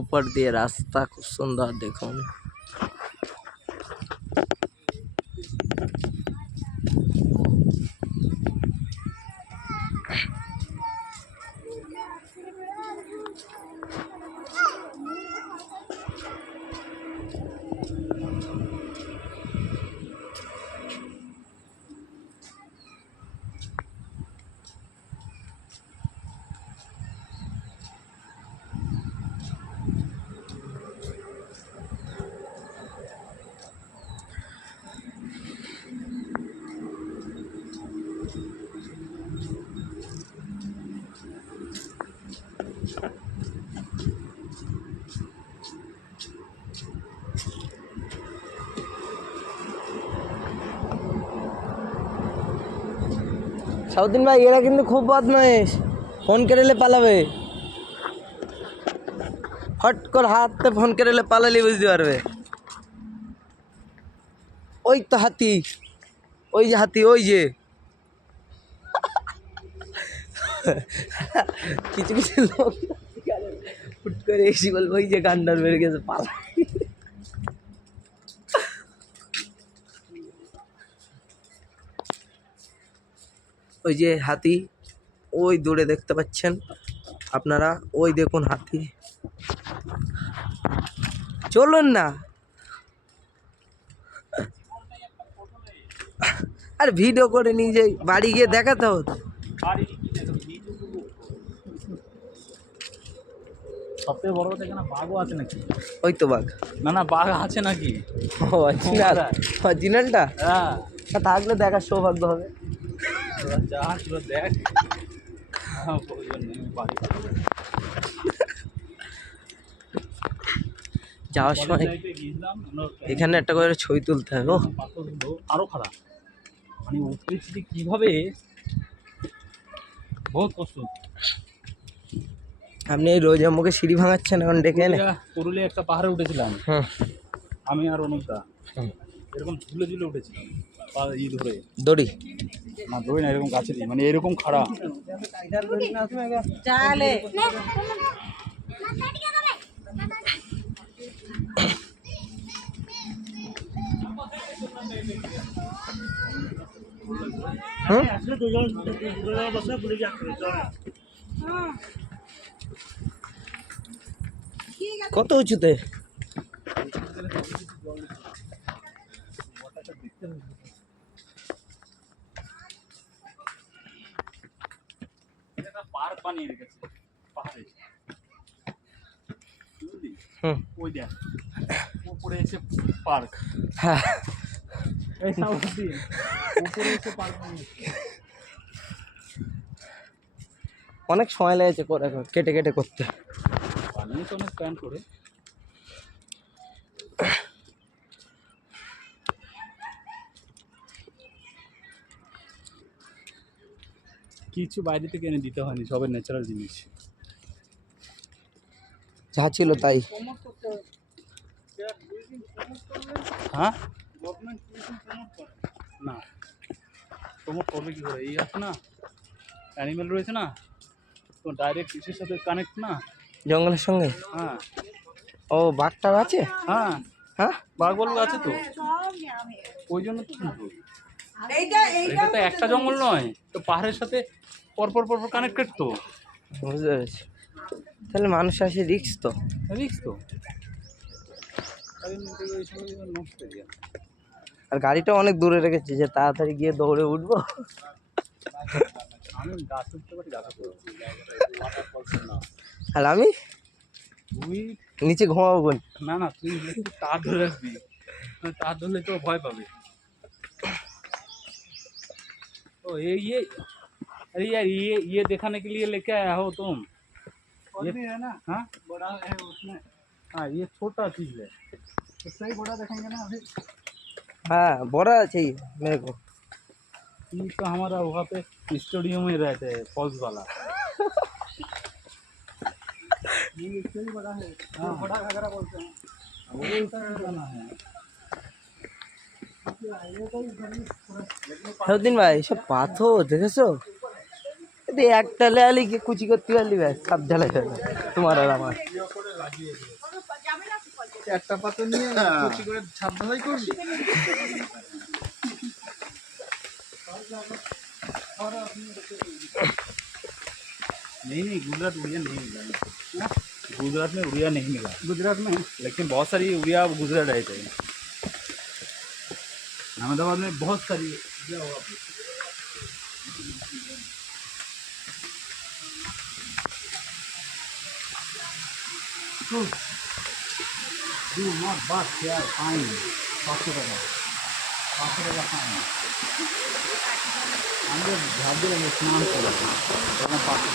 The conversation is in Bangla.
ऊपर दिए रास्ता खूब सुंदर देखो। সাউদ্দিন ভাই এরা কিন্তু খুব বদমাইশ, ফোন কেড়েলে পালাবে। ফট করে হাতে ফোন কেড়েলে পালালে বুঝতে পারবে। ওই তো হাতি, ওই যে হাতি, ওই যে কিছু কিছু লোক ফুট করে এসে বলবো ওই যে গান্ডার বেড়ে গেছে পালা। ওই যে হাতি, ওই দূরে দেখতে পাচ্ছেন আপনারা, ওই দেখুন হাতি। চলুন না, আর ভিডিও করে নিজে বাড়ি গিয়ে দেখাতে হতো। সবথেকে বড় কথা এখানে বাঘও আছে নাকি? ওই তো বাঘ। না না, বাঘ আছে নাকি? অরিজিনালটা? হ্যাঁ, থাকলে দেখার সৌভাগ্য হবে। যা দেখ, যাওয়ার সময় এখানে একটা করে ছবি তুলতে হবে। আরো খারাপ, মানে উঠতেছি কিভাবে, বহুত কষ্ট। আপনি এই রোজ আমাকে সিঁড়ি ভাঙাচ্ছেন এখন ডেকে এনে। পুরুলিয়া একটা পাহাড়ে উঠেছিলাম আমি আর অনুপদা, এরকম ঝুলে ঝুলে উঠেছিলাম ই ধরে, দড়ি না দড়ি না, এরকম গাছে দিয়ে, মানে এরকম খাড়া। কত উঁচুতে? পার্ক বানিয়ে রেখেছে পাহাড়ে, ওই দেখ উপরে এসে পার্ক। হ্যাঁ, উপরে এসে পার্ক বানিয়েছে। অনেক সময় লেগেছে করে কেটে কেটে করতে। বানিয়েছে অনেক প্ল্যান করে। কিছু বাইরে থেকে এনে দিতে হয়নি, সবের ন্যাচারাল জিনিস, যা ছিল তাই। হ্যাঁ না, প্রমোট করবে কি করে? এই আছে না, অ্যানিমেল রয়েছে না, তো ডাইরেক্ট ইসের সাথে কানেক্ট না, জঙ্গলের সঙ্গে। হ্যাঁ, ও বাঘটা আছে? হ্যাঁ হ্যাঁ, বাঘ বলবো আছে তো, ওই জন্য তো এটা তো একটা জঙ্গল নয়, তো পাহাড়ের সাথে পরপর পরপর কানেক্টেড তো, বুঝতে পেরেছি। তাহলে মানুষ আসে রিক্স তো। রিক্স তো। এই সময় নষ্ট হয়ে যায়। আর গাড়িটা অনেক দূরে রেখেছি যে তাড়াতাড়ি গিয়ে দৌড়ে উঠবো। আমি গাছ উঠতে পারি, গাছ উঠতে পারি না। আর আমি তুই নিচে ঘুমাবো কোন? না না, তুই একটু তার ধরে রাখবি, तार धरले तो भय पाबे। तो ये अरे यार ये दिखाने के लिए लेके आया हो तुम? ये भी है ना? हाँ बड़ा है उसमें। हाँ ये छोटा चीज है, उससे ही बड़ा देखेंगे ना अभी। हाँ बड़ा चाहिए मेरे को। ये तो हमारा वहाँ पे स्टूडियो में रहते हैं फॉल्स वाला। ये इससे भी बड़ा है। हाँ बड़ा घाघरा बोलते हैं, वो उधर जाना है। দিন ভাই সব পাথর দেখেছো? এতে একটা লেয়ালি কি কুচি করতে পারলি ভাই, সব ঢালাই যাবে তোমার আর আমার। একটা পাথর নিয়ে কুচি করে ছাদ ঢালাই করবি? नहीं गुजरात उड़िया नहीं मिला। गुजरात में उड़िया नहीं मिला। गुजरात में लेकिन बहुत सारी उड़िया गुजरात रहे थे। अहमदाबाद में बहुत सारी उड़िया हुआ। Do not bath here, fine. 500 টাকা, 500 টাকা ফাইন। আমাদের ঝাড় দিয়ে স্নান করে তখন 500।